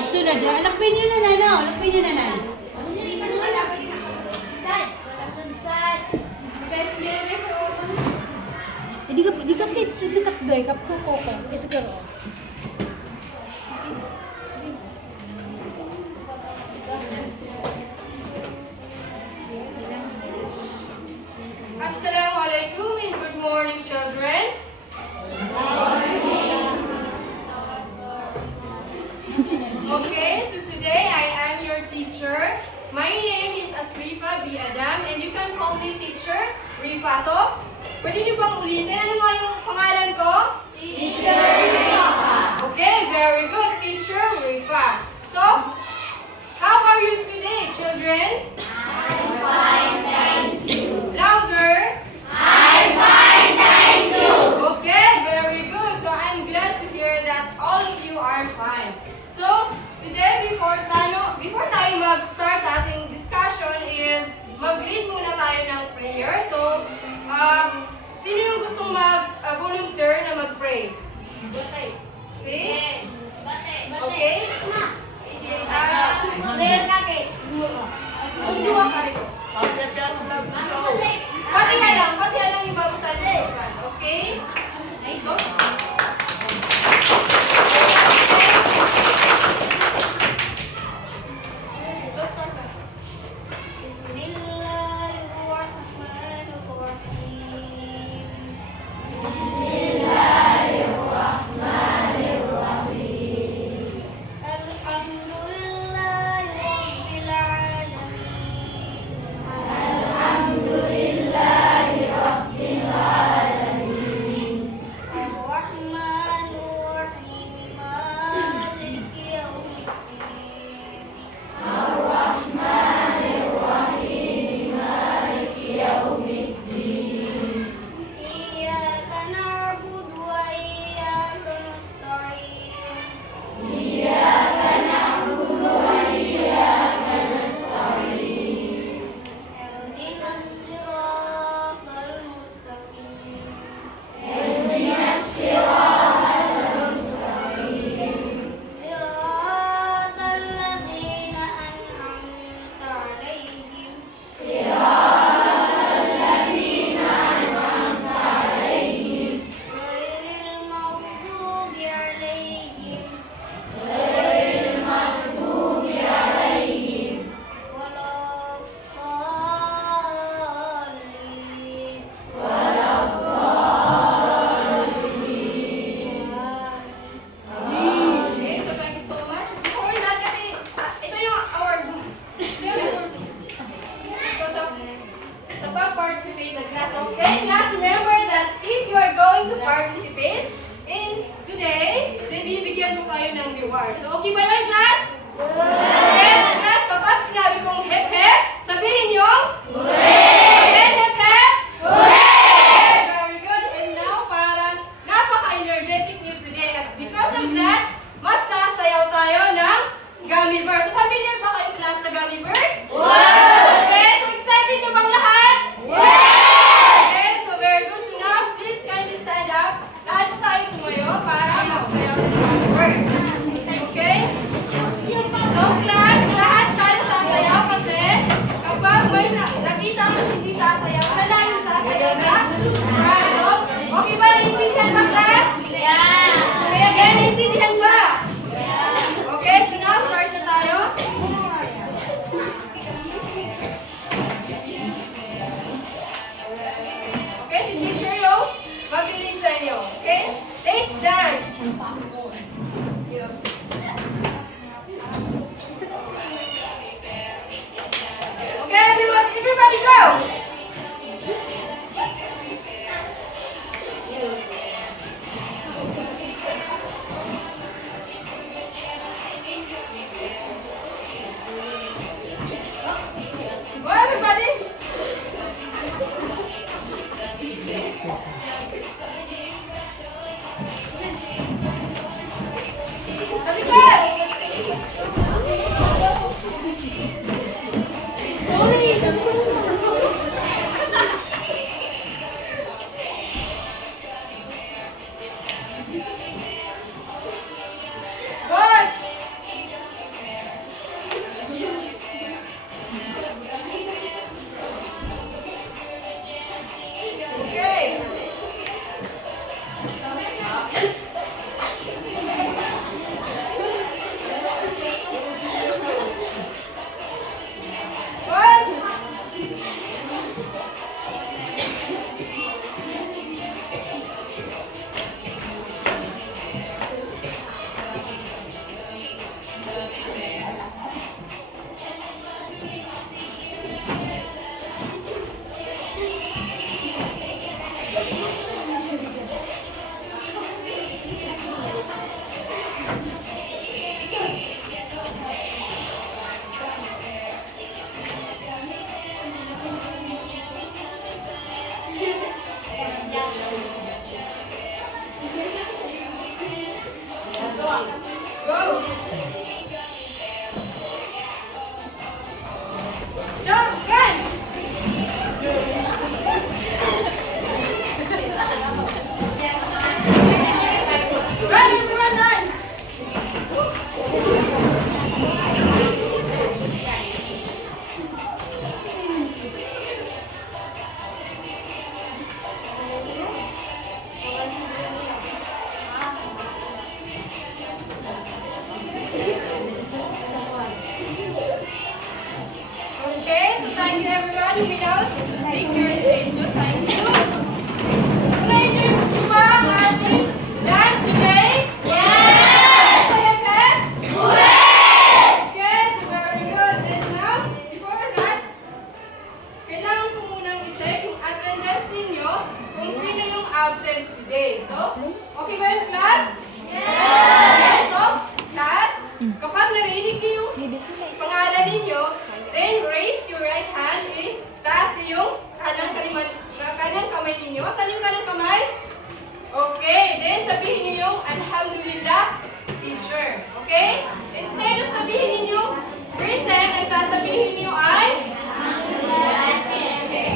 Sunod. Alapin nyo na na, no? Alapin nyo na na. Di kasi dekat doy kap ko ko. Isa ka ro. Assalamualaikum and good morning, children. Okay, so today I am your teacher. My name is Asrifa B. Adam and you can call me teacher Rifa. So, pwede niyo bang ulitin? Ano nga yung pangalan ko? Teacher Rifa. Okay, very good, teacher Rifa. So, how are you today, children? I'm fine, thank you. Louder. I'm fine, thank you. Okay, very good. So I'm glad to hear that all of you are fine. So today, before tayo mag-start sa ating discussion is mag-lead muna tayo ng prayer. So, sino yung gustong mag-volunteer na mag-pray? See? Okay? Magduwa ka rin. Pati lang yung babasahin mo sa front. Okay? So, start ka. Okay, so thank you so much. Before that, kasi ito yung award because of sa pag-participate ng class. Okay, class, remember that if you are going to participate in today, then bibigyan ko kayo ng reward. So, okay ba yun, class? Yes, class, kapag sinabi kong hep-hep, sabihin yung again, hep-hep! Okay, very good. And now, parang napaka-energetic niyo today. At because of that, magsasayaw tayo ng gummy bear. So, familiar ba kayo class sa gummy bear? Okay, so excited na bang lahat? Okay, so very good. So now, please kindly stand up. Lahat po tayo tumayo para magsayaw ng gummy bear. Okay? So class, lahat tayo sasayaw kasi kapag may nakita kang hindi sasayaw, siya lang yung sasayaw sa crowd. Okay ba? Naiintindihan ba, class? Okay, again, naiintindihan ba? Okay, so now start na tayo. Okay, si teacher yung mag-lead sa inyo. Okay? Let's dance! Okay, everybody go! Go, everybody! Sorry! Go! Jump! Run! Run, everyone, run! Okay, so thank you everyone. You may now take your seats. So thank you. Ready to ba ang ating dance today? Yes! Masaya ka? Okay, so very good. And now, before that, kailangan ko munang i-check yung attendance ninyo kung sino yung absent today. So, okay ba yung class? Yes! So, class, kapag narinig niyo yung pangalan ninyo, then raise your right hand. Taas niyo yung kanang kamay ninyo. Saan yung kanang kamay? Okay. Then sabihin niyo yung Alhamdulillah, teacher. Okay? Instead of sabihin niyo present, ang sasabihin niyo ay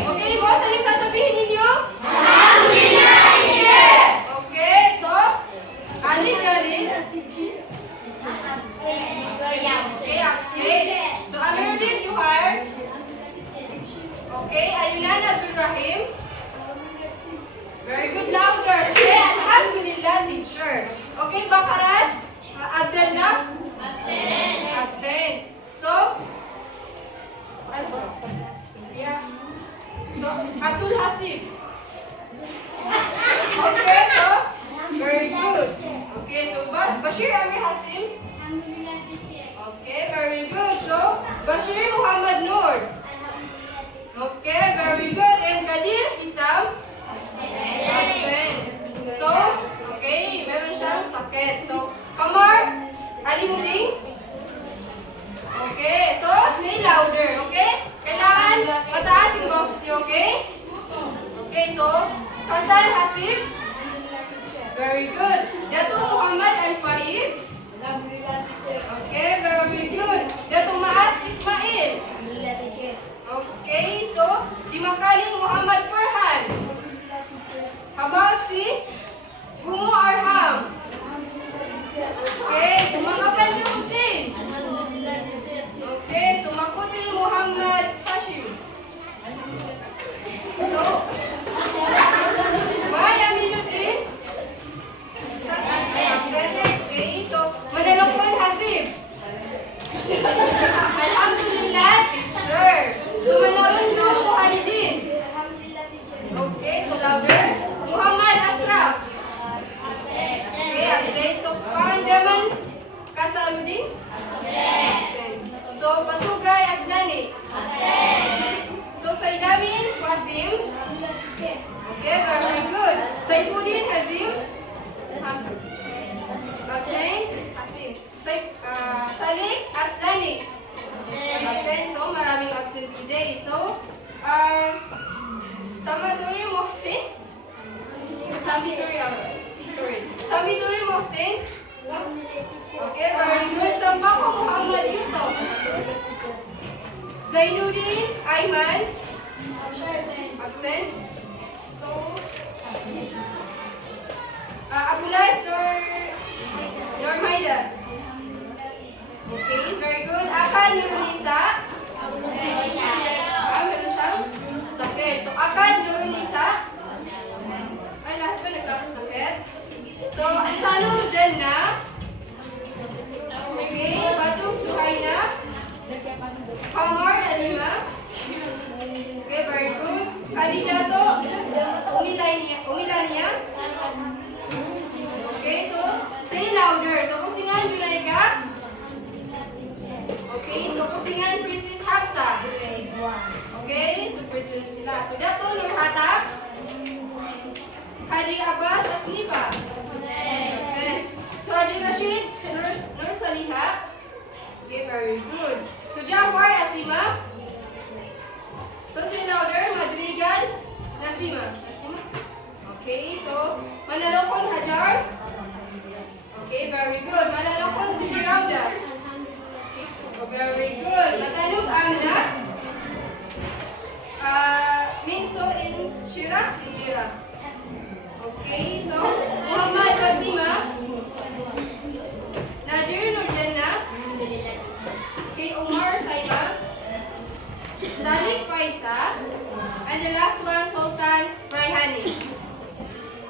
okay, boss, ano yung sasabihin ninyo? Alhamdulillah, teacher. Okay, so alin. Okay, absent. So, Amiruddin Johar. Okay, Ayunan Abdul Rahim. Very good, louder. Say Alhamdulillah, teacher. Okay, Bakarat. Abdullah. Absent. So, yeah. So, Abdul Hasib. Okay, so, very good. Okay, so, Bashir Amir Hasim. Okay, very good. So, Bashir Muhammad Noor. Okay, very good. And Kadir Isam? Absent. So, okay, meron siyang sakit. So, Kamar Alimuding? Okay, so, say louder, okay? Kailangan mataas yung boses niyo, okay? Okay, so, Hasan Hasib? Very good. Dato Muhammad Al-Faiz? Okay, very good. Dato Maas Ismail? Okay, so, Dimakaling Muhammad Farhan? How about si Gumu Arham? Okay, so Makapal Husin? Okay, so Makuti Muhammad Fashim? So, Maya Minuddin? Okay, so Manalokon Hasib? Alhamdulillah, teacher. So Manarundo Muhalidin? Okay, so louder. Muhammad Asraf? Okay, absent. So Pandaman Kasarudin? Absent. So Basugay Asnani? So Saidamin Wasim? Okay, very good. Saifuddin Hazim? Absent? Hasim. Salik Asdani? Absent. So, maraming absent today. So, Samaduri Mohsin? Samituri Mohsin? Okay, very good. Sampako Muhammad Yusuf? Zainuddin Aiman? Absent. So, Abulais Normaida? Okay, very good. Akan Nurunisa? Meron siyang sakit. So, Akan Nurunisa? Ay, lahat ba nagkakasakit? So, Ansano Janna? Okay, Batuk Suhaina? Kamar Alima? Okay, very good. Kandidato Umilania? Okay, so say louder. So, kusingan Junaika? Okay, so kusingan Princess Hafsa? Okay, so present sila. So, Dato Nurhata? Haji Abbas Asnifa? So, Haji Rashid Nur Saliha? Okay, very good. So, Jafar Asima? So, say louder, Madrigal Nasima? Okay, so Manalokon Hajar? Okay, very good. da? Oh, very good. Matanog ang na? Minso in Shira? Injira. Okay, so Muhammad Basima. Najir Nurjana. Okay, Umar Saima. Salik Faisa. And the last one, Sultan Raihani.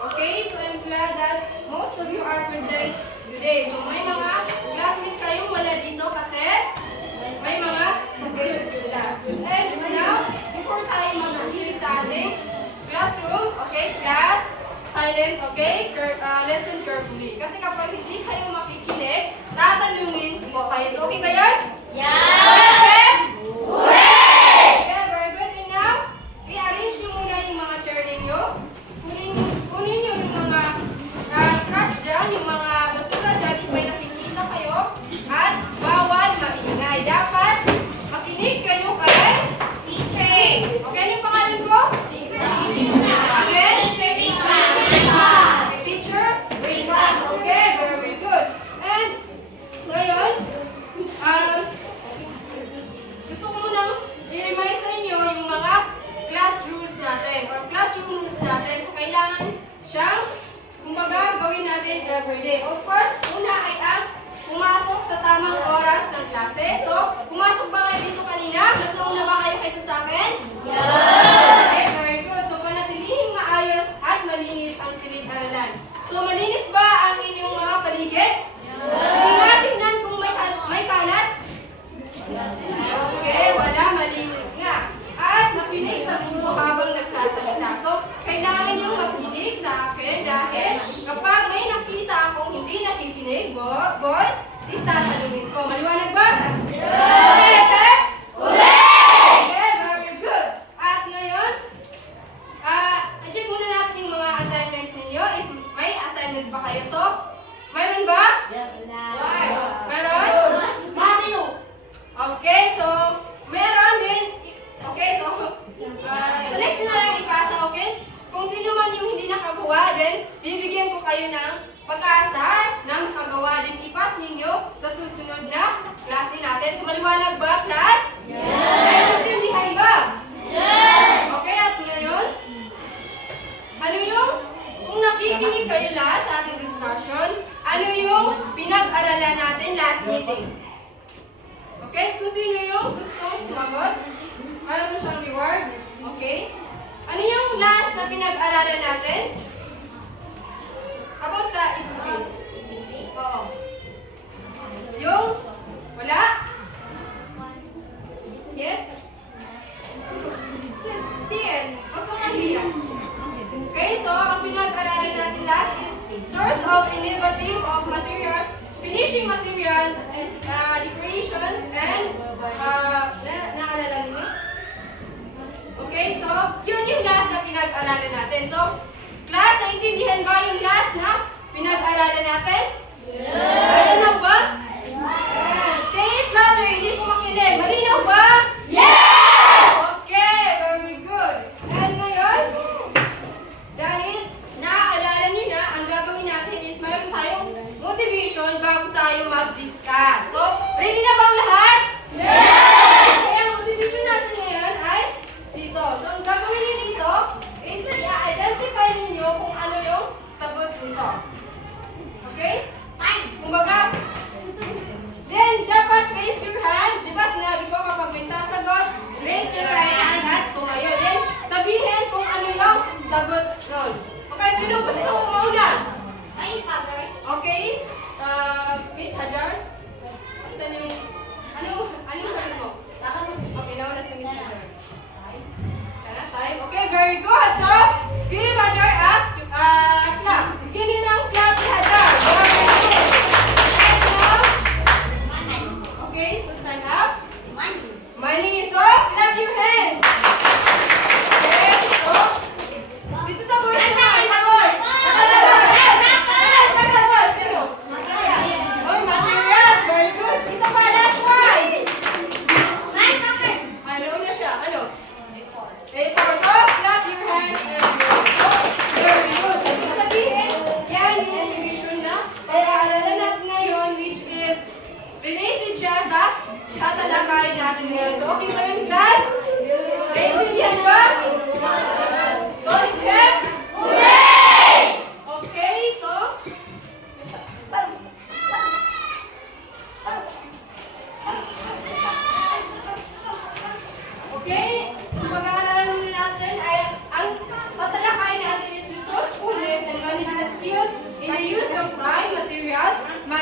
Okay, so I'm glad that most of you are present today. So may mga classmates kayong wala dito kasi may mga sakit sila. And now, before tayo mag-proceed sa ating classroom, okay, class, silent, okay, listen carefully. Kasi kapag hindi kayo makikinig, tatanungin ko kayo. So okay ba yun? Okay? Okay, very good. And now, i-arrange nyo muna yung mga chair ninyo. Kunin nyo yung mga trash dyan, yung mga basura dyan, if may nakikita kayo. At bawal maingay. Dapat makinig kayo kay teacher. Okay, ano yung pangalan ko? Again? Okay, teacher? Okay, very good. And ngayon, gusto ko munang i-remind sa inyo yung mga class rules natin or classroom rules natin. So, kailangan siyang, kumbaga, gawin natin everyday. Of course, una ay ang pumasok sa tamang oras ng klase. So, pumasok ba kayo dito kanina? Mas nauna ba kayo kaysa sa akin? Okay, very good. So, panatilihing maayos at malinis ang silid-aralan. So, malinis ba ang inyong mga paligid? Sige nga, tingnan kung may kalat. Okay, wala, malinis nga. At makinig sa guro habang nagsasalita. So, kailangan nyo makinig sa akin dahil kapag may nakita akong hindi nakikinig, boys, is tatanungin ko. Maliwanag ba? Okay, okay? Okay, very good. At ngayon, i-check muna natin yung mga assignments ninyo. If may assignments pa kayo. So, mayroon ba? Why? Meron? Okay, so, meron din. Okay, so next na lang ipasa, okay? Kung sino man yung hindi nakagawa, then bibigyan ko kayo ng pag-asa na makagawa din. Ipas ninyo sa susunod na klase natin. So, maliwanag ba, class? Yes! Naintindihan ba? Yes! Okay, at ngayon, ano yung, kung nakikinig kayo last sa ating discussion, ano yung pinag-aralan natin last meeting? Okay, so kung sino yung gustong sumagot, alam mo siyang reward, okay? Ano yung last na pinag-aralan natin? About sa ibigin. Oo. Yung, wala? Yes? Yes, CN, huwag kang mahiya. Okay, so ang pinag-aralan natin last is source of innovative of materials, finishing materials, and decorations, and naalala niyo? Okay, so yun yung last na pinag-aralan natin. So, class, naintindihan ba yung last na pinag-aralan natin? Yes! Malinaw ba? Yes! Say it louder, hindi ko makinig. Malinaw ba? Yes! Okay, very good. And ngayon, dahil naaalala niyo na, ang gagawin natin is mayroon tayong motivation bago tayo mag-discuss. So, ready na bang lahat? Yes! Okay, ang motivation natin ngayon ay dito. So, ang gagawin niyo dito is i-identify ninyo kung ano yung sagot nito. Okay? Kumbaga, then dapat raise your hand. Di ba sinabi ko kapag may sasagot, raise your right hand at tumayo. Then, sabihin kung ano yung sagot nun. Okay, sino gusto mong mauna? Okay? Miss Hajar?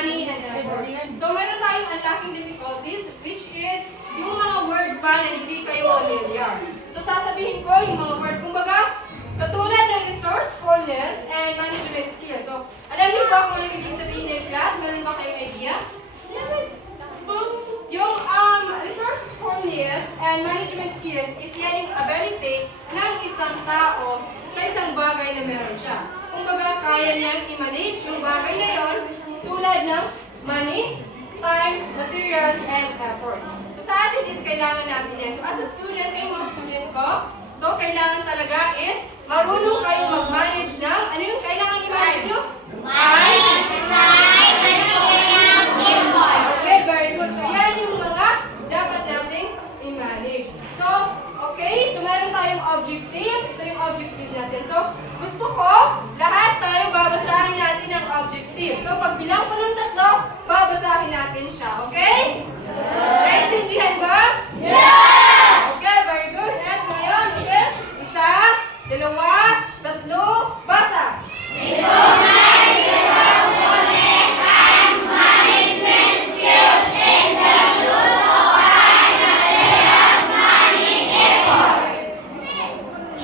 money, and effort. So meron tayong unlocking difficulties, which is yung mga word pa na hindi kayo familiar. So sasabihin ko yung mga word, kumbaga, sa tulad ng resourcefulness and management skills. So, alam niyo ba kung ano ibig sabihin ng class? Meron ba kayong idea? Yung resourcefulness and management skills is yan yung ability ng isang tao sa isang bagay na meron siya. Kumbaga, kaya niyang i-manage yung bagay na yon tulad ng money, time, materials, and effort. So, sa atin is kailangan natin yan. So, as a student, kayo mga student ko, so, kailangan talaga is marunong kayo mag-manage ng, ano yung kailangan i-manage nyo? Okay, very good. So, yan yung mga dapat nating i-manage. So, okay, so meron tayong objective. Ito yung objective natin. So, gusto ko, lahat tayo babasahin natin ang objective. So, pag bilang ko ng 3, babasahin natin siya. Okay? Naintindihan ba? Okay, very good. At ngayon, okay? 1, 2, 3, basa!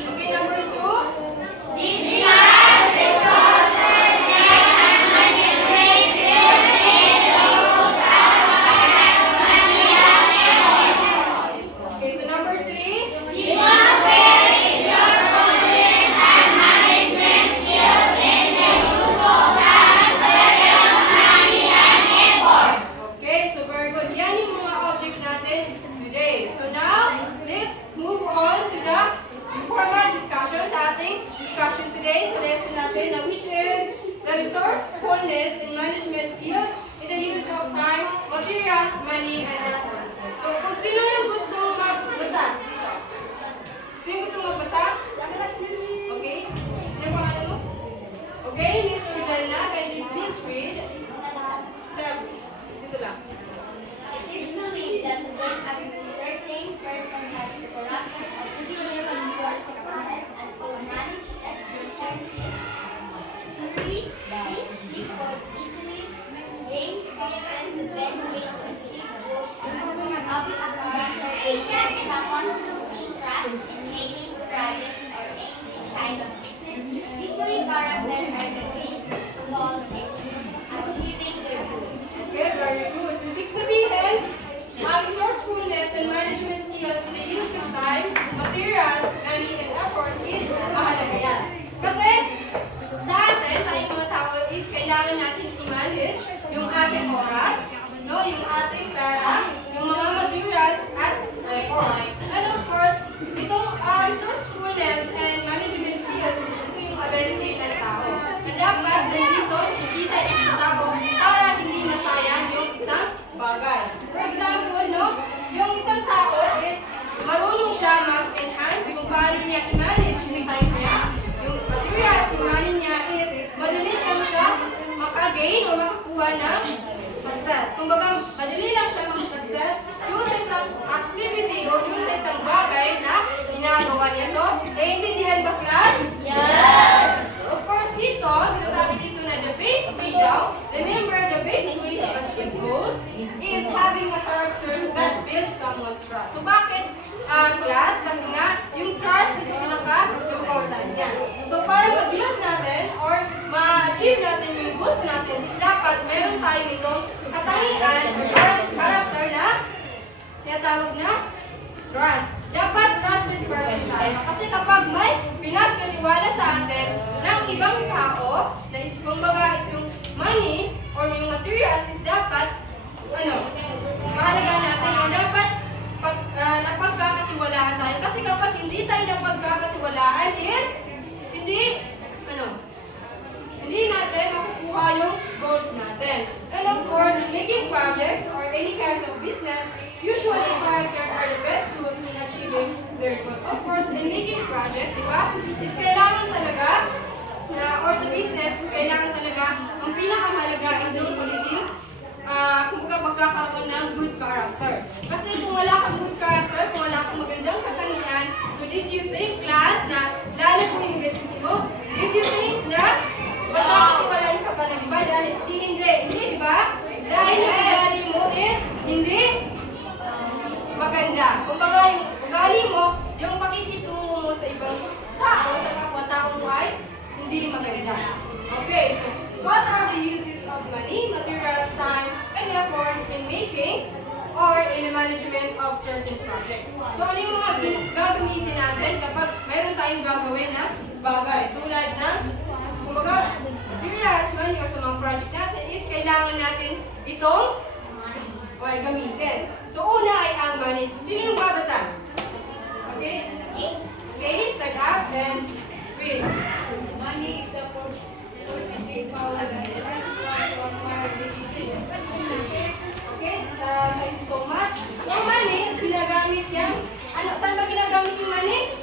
Okay, number 2. Okay, so number 3. Okay, so very good. Yan yung mga object natin today. So now, let's move on to the formal discussion sa ating discussion today sa lesson natin na which is the resourcefulness and management skills in the use of time, materials, money, and effort. So kung sino yung gusto magbasa dito? Sino yung gusto magbasa? Okay? Ano pangalan mo? Okay, Miss Urjana, can you please read? Dito lang. It is believed that when a certain person has the characters of being resourcefulness and will manage as resources, he could easily gain success. The best way to achieve goals is having a character is someone who trust in making projects or any kind of business. Usually, characters are the base goals in achieving their goals. Okay, very good. So, ibig sabihin, ang resourcefulness and management skills in the use of time, materials, money, and effort is mahalaga yan. Kasi, sa atin, tayong mga tao is kailangan natin i-manage yung ating oras, no, yung ating pera, yung mga materials, at effort. And of course, itong resourcefulness and management skills is ito yung ability ng tao. Na dapat nandito, ikita yung sa tao para hindi nasayang yung isang bagay. For example, no, yung isang tao is marunong siya mag-enhance kung paano niya i-manage yung time niya. Yung materials, yung money niya is madali lang siya makagain o makakuha ng success. Kumbaga, madali lang siya makasuccess yung sa isang activity o yung sa isang bagay na ginagawa niya. So, naiintindihan ba, class? Yes! Of course, dito, sinasabi dito na the best way daw, remember, the best way to achieve goals is having a character that builds someone's trust. So, bakit class? Kasi nga, yung trust is pinaka-important yan. So, para ma-build natin or ma-achieve natin yung goals natin is dapat meron tayo itong katangian or character na tinatawag na trust. Dapat trusted person tayo. Kasi kapag may pinagkatiwala sa atin ng ibang tao, na is, kumbaga is yung money or yung materials is dapat, mahalaga natin o dapat napagkakatiwalaan tayo. Kasi kapag hindi tayo napagkakatiwalaan is, hindi natin makukuha yung goals natin. And of course, in making projects or any kinds of business, usually character are the best tools in achieving their goals. Of course, in making project, di ba, is kailangan talaga, or sa business, is kailangan talaga, ang pinakamahalaga is yung pagiging, kumbaga pagkakaroon ng good character. Kasi kung wala kang good character, kung wala kang magandang katangian, so did you think, class, na lalo kung yung business mo, did you think na magkakatiwalaan ka pa na, di ba? Dahil hindi, di ba? management of certain project. So ano yung mga gagamitin natin kapag mayroon tayong gagawin na bagay tulad ng kumbaga materials, money, or sa mga project natin is kailangan natin itong gamitin. So una ay ang money. So sino yung babasa? Okay? Okay, stand up and read. Money is the purchasing power that helps one to acquire many things. Okay, thank you so much. So money is ginagamit yan. Ano, saan ba ginagamit yung money?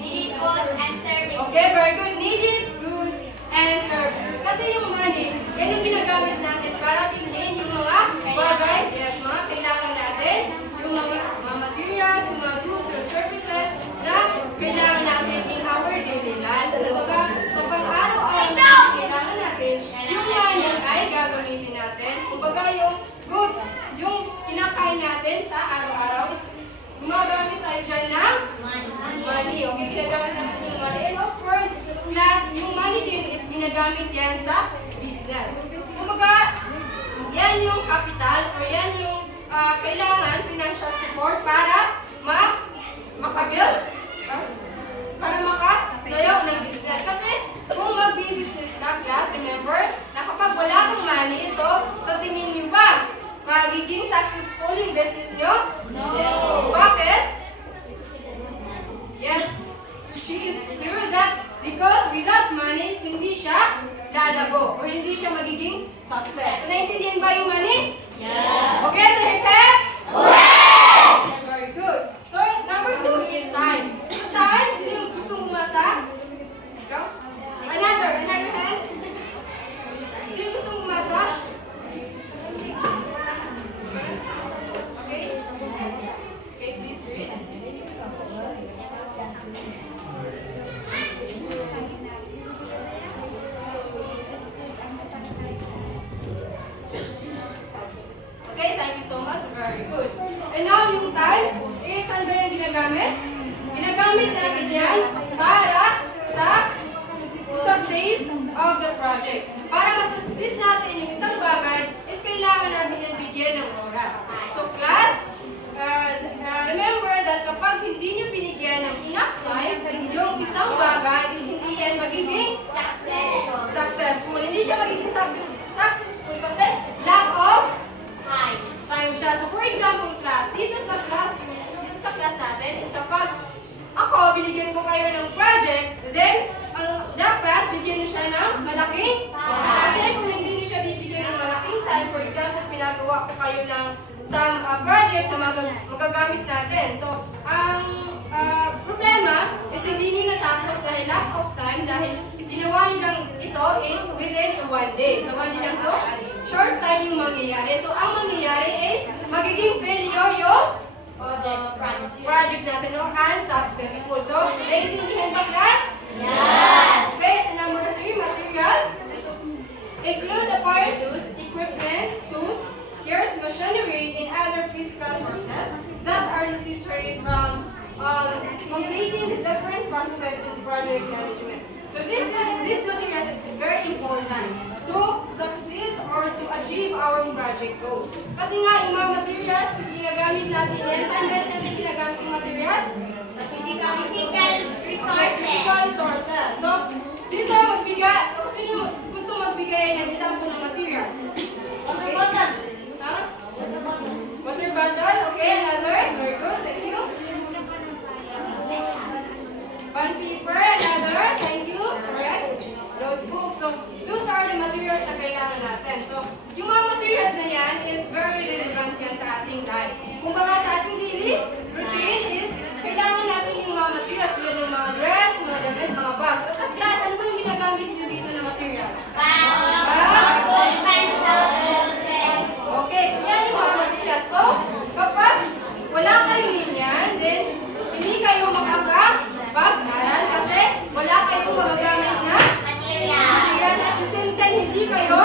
Needed goods and services. Okay, very good. Needed goods and services. Kasi yung money, yan yung ginagamit natin para bilhin yung mga bagay, yes, mga kailangan natin, yung mga materials, yung mga goods or services na kailangan natin in our daily life. Kumbaga, sa pang-araw-araw na kailangan natin, yung money ay gagamitin natin. Kumbaga, yung goods, yung kinakain natin sa araw-araw is gumagamit tayo dyan ng money. Okay, ginagamit natin yung money. And of course, class, yung money din is ginagamit yan sa business. Kumbaga, yan yung capital or yan yung kailangan financial support para makabuild, para makatayo ng business. Kasi kung magbi-business ka, class, remember, na kapag wala kang money, so sa tingin nyo ba, magiging successful yung business nyo? No. Bakit? Yes, she is true that because without money, hindi siya lalago or hindi siya magiging success. So, naintindihan ba yung money? Yeah. Okay, so hip-hip? Hooray! Very good. So, number 2 is time. So, time, sino yung gustong umasa? Ikaw? Another hand? Sino yung gustong umasa? Okay? Okay, please read. Okay, thank you so much. Very good. And now, yung time, saan ba yung ginagamit? Ginagamit natin yan para sa success of the project. Para ma-success natin yung isang bagay, is kailangan natin yan bigyan ng oras. So, class, remember that kapag hindi nyo binigyan ng enough time, yung isang bagay is hindi yan magiging successful. Hindi siya magiging successful kasi lack of time siya. So for example, class, dito sa class natin is kapag ako, binigyan ko kayo ng project, then dapat bigyan nyo siya ng malaking time. Kasi kung hindi nyo siya bibigyan ng malaking time, for example, pinagawa ko kayo ng some project na magagamit natin. So, ang problema is hindi nyo natapos dahil lack of time, dahil ginawa nyo lang ito within 1 day. So, 1 day lang. So, short time yung mangyayari. So, ang mangyayari is magiging failure yung project natin or unsuccessful. So, naiintindihan ba, class? Yes. Okay, so number 3, materials. Include apparatuses, equipment, tools, gears, machinery, and other physical sources that are necessary from completing the different processes in project management. So this materials is very important to succeed or to achieve our project goals. Kasi nga, yung mga materials is ginagamit natin yan. Saan ba natin ginagamit yung materials? Physical Okay, physical resources. So, dito magbigay, kung sino gusto magbigay ng example ng materials? Okay. Ha? Water bottle. Okay, another. Very good. Thank you. Bond paper. Another. Thank you. Correct. Notebook. So, those are the materials na kailangan natin. So, yung mga materials na yan is very relevant yan sa ating life. Kung baga sa ating daily routine is kailangan natin yung mga materials, yung mga dress, mga damit, mga bags. So, sa class, ano ba yung ginagamit nyo dito na materials? Okay, so yan yung mga materials. So, kapag wala kayo niyan, then hindi kayo makakapag-aral kasi wala kayong magagamit na materials. At the same time, hindi kayo,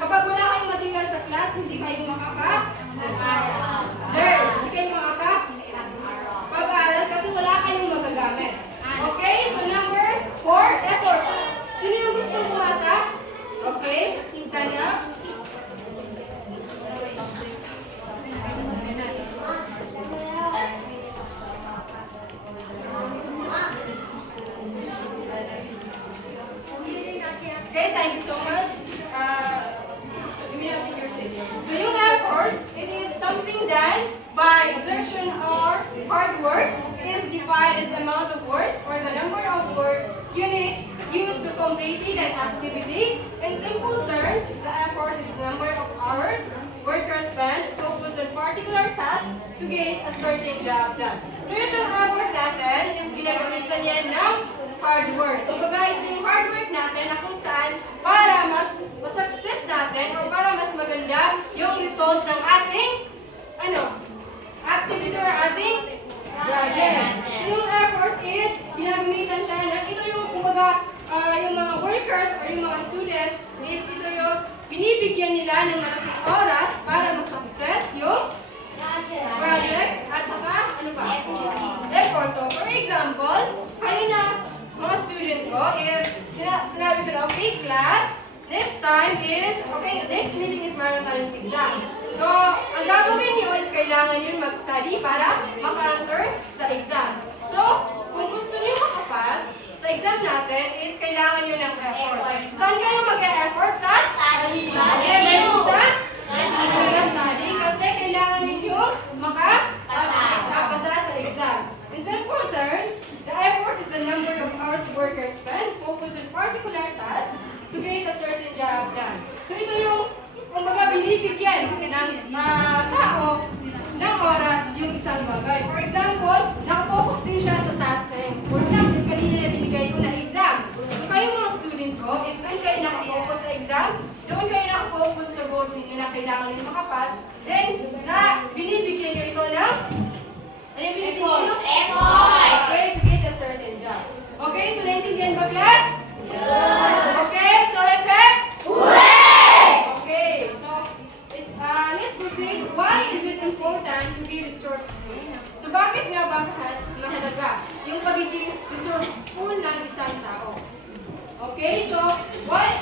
kapag wala kayong materials sa class, hindi kayo makaka-learn. Hindi kayo makaka-pag-aral kasi wala kayong magagamit. Okay, so number 4, efforts. Sino yung gustong pumasa? Okay, stand up. completing an activity. In simple terms, the effort is the number of hours workers spend focus on particular task to get a certain job done. So itong effort natin is ginagamitan yan ng hard work. Kumbaga, ito yung hard work natin na kung saan para mas success natin o para mas maganda yung result ng ating activity or ating project. So yung effort is ginagamitan siya ng ito yung kumbaga yung mga workers or yung mga student is ito yung binibigyan nila ng malaking oras para mag-success yung project at saka ano pa? Effort. So for example, kanina mga student ko is sinabi ko na, okay class, next time is, okay, next meeting is meron tayong exam. So, ang gagawin niyo is kailangan yun mag-study para maka-answer sa exam. So, kung gusto niyo makapas sa exam natin is kailangan niyo ng effort. Saan kayo mag-e-effort? Sa study. Sa study kasi kailangan niyo makapasa sa exam. In simple terms, the effort is the number of hours workers spend focus on particular tasks to get a certain job done. So, ito yung kumbaga binibigyan ng tao ng oras yung isang bagay. For example, nakafocus din siya sa task na yun. For example, kanina na binigay ko na exam. So kayo mga student ko, is doon kayo nakafocus sa exam, doon kayo nakafocus sa goals ninyo na kailangan nyo makapas, then binibigyan nyo ito ng effort. Okay, to get a certain job. Okay, so naintindihan ba class? Yes. Okay, so effect? Okay, so let's proceed. Why is it important to be resourceful? So bakit nga ba mahalaga yung pagiging resourceful ng isang tao? Okay, so why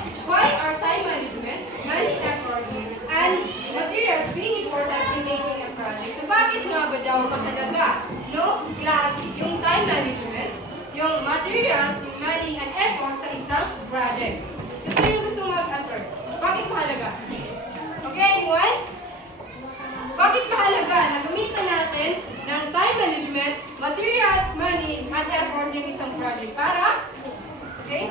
are time management, money efforts, and materials being important in making a project? So bakit nga ba daw mahalaga, no, class, yung time management, yung materials, yung money, and effort sa isang project? So sino yung gusto mag-answer? Bakit mahalaga? Okay, anyone? Bakit mahalaga na gamitan natin ng time management, materials, money, at effort yung isang project para? Okay?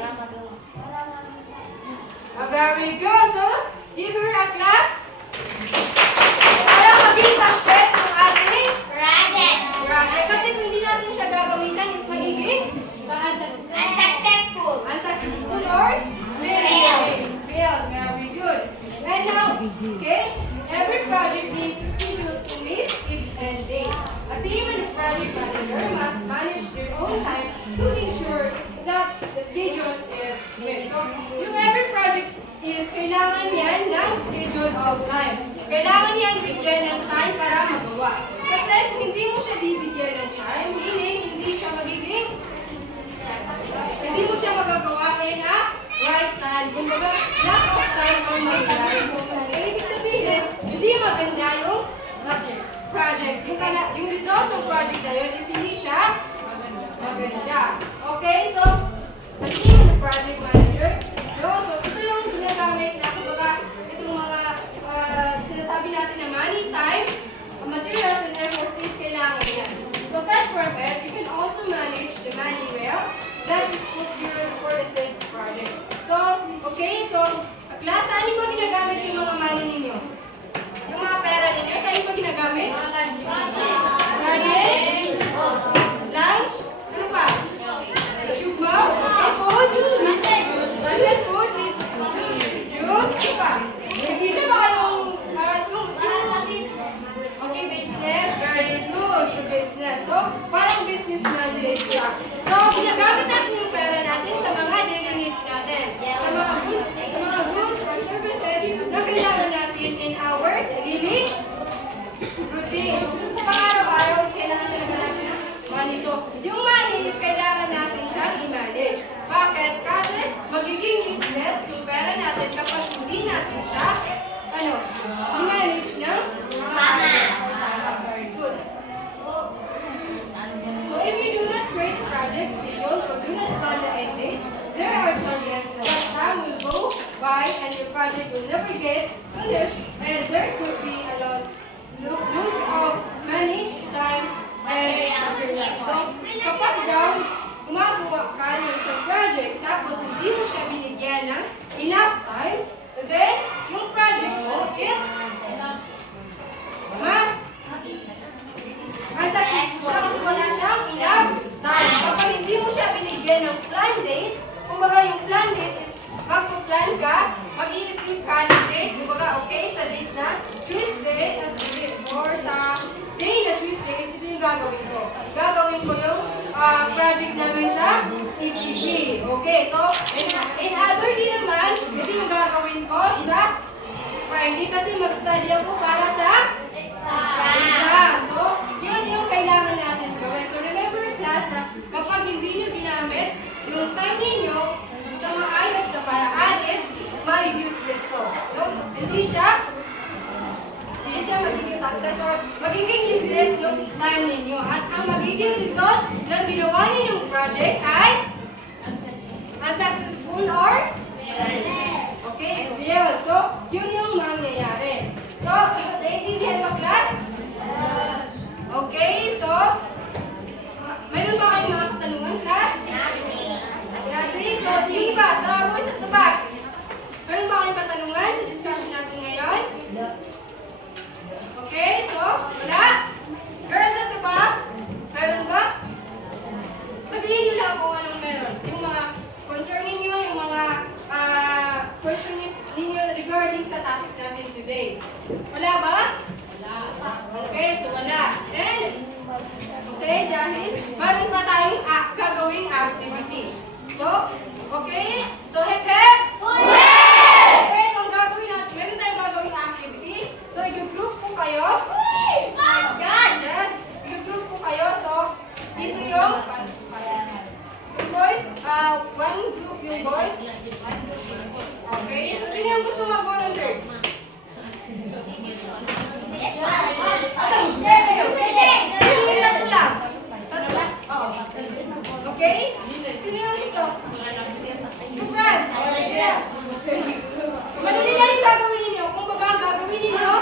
Very good. So, give her a clap. Para maging success ang ating project. Kasi kung hindi natin siya gagamitan, is magiging unsuccessful or failed. Very good. And now, okay, every project needs a schedule to meet its end date. A team and a project manager must manage their own time to ensure that the schedule is met. So, yung every project is kailangan yan ng schedule of time. Kailangan yan bigyan ng time para magawa. Kasi kung hindi mo siya bibigyan ng time, meaning hindi mo siya magagawa in a right time. Kumbaga, lack of time ang mangyayari. So, ibig sabihin, hindi maganda yung project. Yung result ng project na yun is hindi siya maganda. Okay, so, team ng project manager. No? So, ito yung ginagamit na, kumbaga, itong mga sinasabi natin na money, time, materials, and effort is kailangan yan. So, aside from it, you can also manage the money well. That is put here for the said project. So, okay, so, class, saan nyo ba ginagamit yung mga money ninyo? Yung mga pera ninyo, saan nyo ba ginagamit? Project? Lunch? Ano pa? Sugar? Foods? It's juice? Ano pa? Hindi ba kayong, okay, business? Very good. So, business. So, parang businessman din siya. So, ginagamit natin yung pera natin sa mga daily needs natin. Sa mga goods or services na kailangan natin in our daily routine. So, sa pang-araw-araw is kailangan talaga natin ng money. So, yung money is kailangan natin siya i-manage. Bakit? Kasi magiging useless yung pera natin kapag hindi natin siya i-manage ng very good. So, if you do not create project schedule or do not plan the end date, there are chances that time will go by and your project will never get finished and there could be a loss of money, time, and materials. So, kapag daw gumagawa ka ng isang project, tapos hindi mo siya binigyan ng enough time, then yung project mo is unsuccessful siya kasi wala siyang enough time. Kapag hindi mo siya binigyan ng plan date, kumbaga yung plan date is magpo-plan ka, mag-iisip ka ng date, kumbaga okay, sa date na Tuesday, or sa day na Tuesday, ito yung gagawin ko. Gagawin ko yung project namin sa EPP. Okay, so in other day naman, ito yung gagawin ko sa Friday kasi mag-study ako para sa exam. So, yun yung kailangan natin gawin. So, remember class na kapag hindi nyo ginamit, yung time ninyo sa maayos na paraan is may useless to. No? Hindi siya magiging success or magiging useless yung time ninyo. At ang magiging result ng ginawa ninyong project ay unsuccessful or okay, fail. So, yun yung mangyayari. So, naiintindihan ba class? Okay, so, mayroon ba kayong mga katanungan, class? Nothing. So, tingin ba? Sa voice at the back. Mayroon ba kayong katanungan sa discussion natin ngayon? Okay, so, wala? Girls at the back? Mayroon ba? Sabihin nyo lang kung anong meron. Yung mga concern ninyo, yung mga questions ninyo regarding sa topic natin today. Wala ba? Okay, so wala. And, okay, dahil meron pa tayong gagawing activity. So, okay, so hep-hep! Okay, so ang gagawin natin, meron tayong gagawing activity. So, i-group ko kayo. Yes, i-group ko kayo. So, dito yung boys, one group yung boys. Okay, so sino yung gusto mag-volunteer? Tatlo lang. Oo. Okay? Sino yung gusto? Fred. Madali lang yung gagawin ninyo. Kung baga ang gagawin ninyo,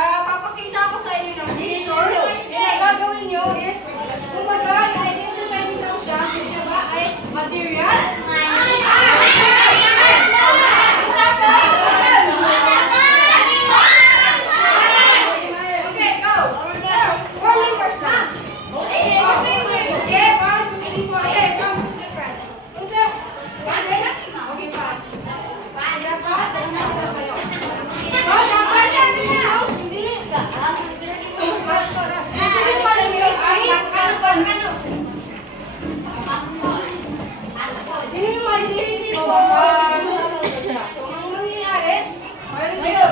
papakita ko sa inyo ng picture. And ang gagawin nyo is, kung baga, i-identify nyo siya, siya ba ay materials? Okay, go! Four members lang. Okay, 1, 2, 3, 4. Okay, come. Kung sa... Okay, pa. Dapat, kayo. So, dapat, sige na. Hindi. Sige pa lang yung eyes. Sino yung malilinis mo? So, ang mangyayari, mayroon dito.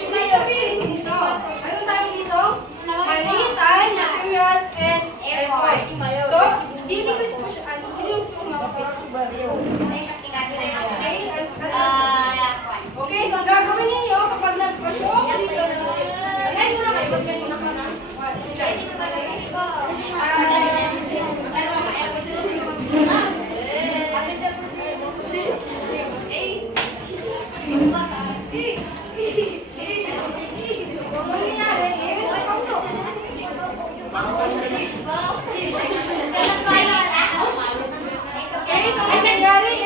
Ibig sabihin dito, mayroon tayo dito, money, time, materials, and effort. So, dinikot ko siya. Sino yung gusto kong makapit? Okay, so ang gagawin ninyo kapag nag-show ako dito, align muna kayo, bagyan muna ka ng Okay, so ang nangyayari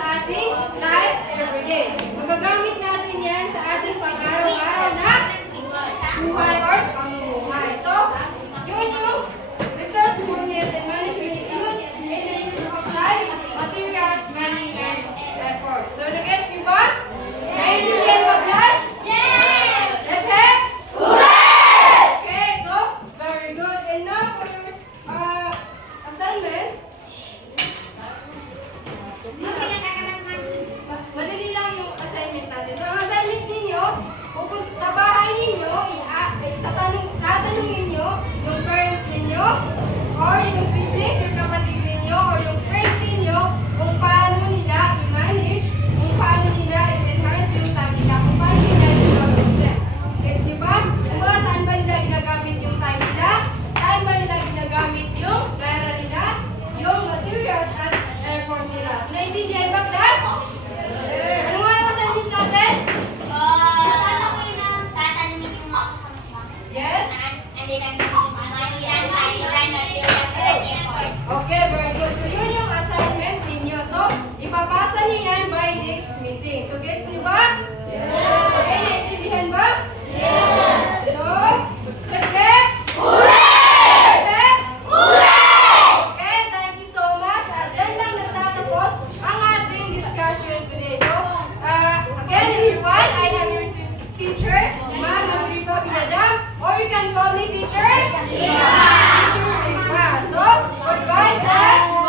sa ating life everyday. Magagamit natin yan sa ating pang-araw-araw na buhay or pamumuhay. So, yun yung resourcefulness and management skills in the use of time, materials, money, and effort. So, nag-gets niyo ba? Naiintindihan mo, class? Yes! Hep-hep? Hooray! Okay, so, very good. And now for your assignment, madali lang yung assignment natin. So, ang assignment ninyo, sa bahay ninyo, tatanungin nyo yung parents ninyo, or yung siblings, yung kapatid ninyo, or yung friend ninyo, kung paano nila i-manage, kung paano nila i-enhance yung time nila, kung paano nila i-gagawin. Gets nyo ba? Kung ba, saan ba nila ginagamit yung time nila? Saan ba nila ginagamit yung pera nila? Yung materials at effort nila. So, naintindihan ba, class? Ano nga yung assignment natin? Tatanungin yung mga kasama. Yes? And then I'm going to money, run, effort. Okay, very good. So, yun yung assignment ninyo. So, ipapasa niyo yan by next meeting. So, gets niyo ba? Yes. Okay, naintindihan ba? Yes. So, hep-hep? Hooray! Hep-hep? Hooray! Okay, thank you so much. Diyan lang nagtatapos ang ating discussion today. So, again, everyone, I am your teacher, Ma'am Rifa Binadam, or you can call me teacher. Teacher Rifa. So, goodbye, class.